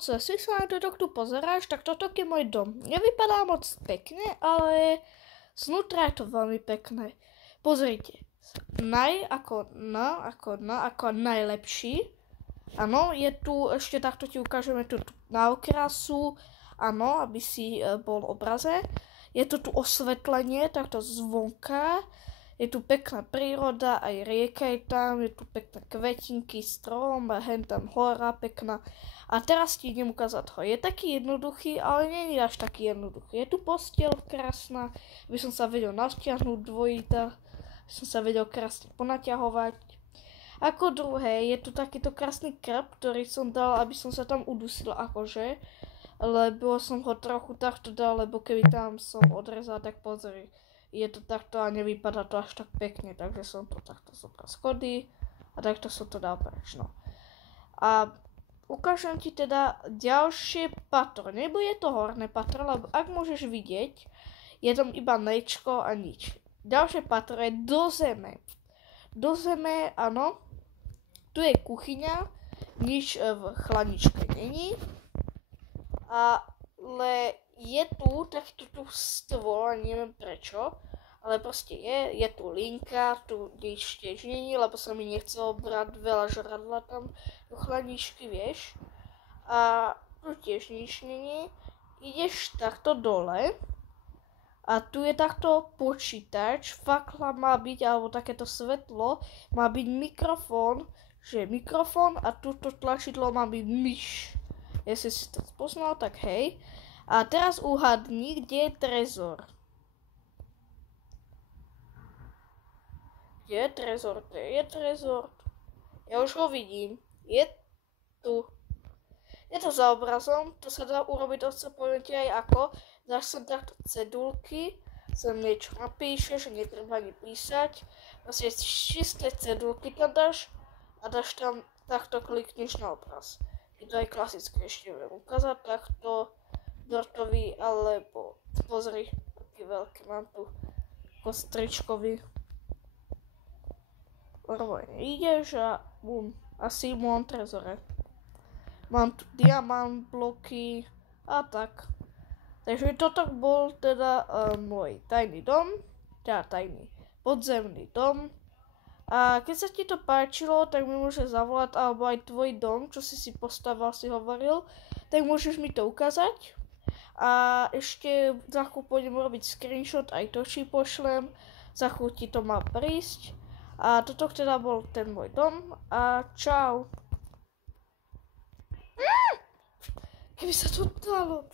Jestli sa na to tu pozeráš, tak toto je môj dom. Nevypadá moc pekne, ale znútra je to veľmi pekné. Pozrite. Ako najlepší. Áno, je tu, ešte takto ti ukážeme tu na okrasu. Áno, aby si bol v obraze. Je to tu osvetlenie, takto zvonka. Je tu pekná príroda, aj rieka je tam, je tu pekné kvetinky, strom, a hen tam hora pekná. A teraz ti idem ukázať ho. Je taký jednoduchý, ale nie je až taký jednoduchý. Je tu posteľ krásna, aby som sa vedel navtiahnuť dvojita, aby som sa vedel krásne ponaťahovať. Ako druhé, je tu takýto krásny krb, ktorý som dal, aby som sa tam udusil akože. Lebo som ho trochu takto dal, lebo keby tam som odrezal, tak pozri. Je to takto a nevypadá to až tak pekne, takže som to takto zobral schody a takto som to dal preč, no. A ukážem ti teda ďalšie patro, nebude to horné patro, lebo ak môžeš vidieť, je tam iba nečko a nič. Ďalšie patro je do zeme. Do zeme, áno, tu je kuchyňa, nič v chladničke není, ale je tu takto tu stôl, neviem prečo, ale proste je tu linka, tu nič tiež není, lebo sa mi nechcelo brať veľa žradla tam do chladničky, vieš. A tu tiež nič není. Ideš takto dole a tu je takto počítač, fakla má byť, alebo takéto svetlo, má byť mikrofón, že je mikrofón a túto tlačidlo má byť myš. Jestli si to poznal, tak hej. A teraz uhadni, kde je trezor. Kde je trezor? To je trezor. Ja už ho vidím. Je tu. Je to za obrazom. To sa dá urobiť, poviem ti aj ako. Dáš sem takto cedulky. Sem niečo napíšeš, netreba ani písať. Proste čisté cedulky tam dáš. A dáš tam, takto klikneš na obraz. Je to aj klasické, ešte neviem ukázať. Takto dortový, alebo pozri, aký veľký mám tu kostričkový. Normálne ideš a bum, asi môj trezore. Mám tu diamant bloky a tak. Takže toto bol teda môj tajný dom, teda tajný podzemný dom. A keď sa ti to páčilo, tak mi môžeš zavolať, alebo aj tvoj dom, čo si postavil, si hovoril, tak môžeš mi to ukázať. A ešte za chvíľu pôjdem robiť screenshot, aj to či pošlem, za chvíľu ti to má prísť. A toto teda bol ten môj dom a čau. Keby sa to dalo.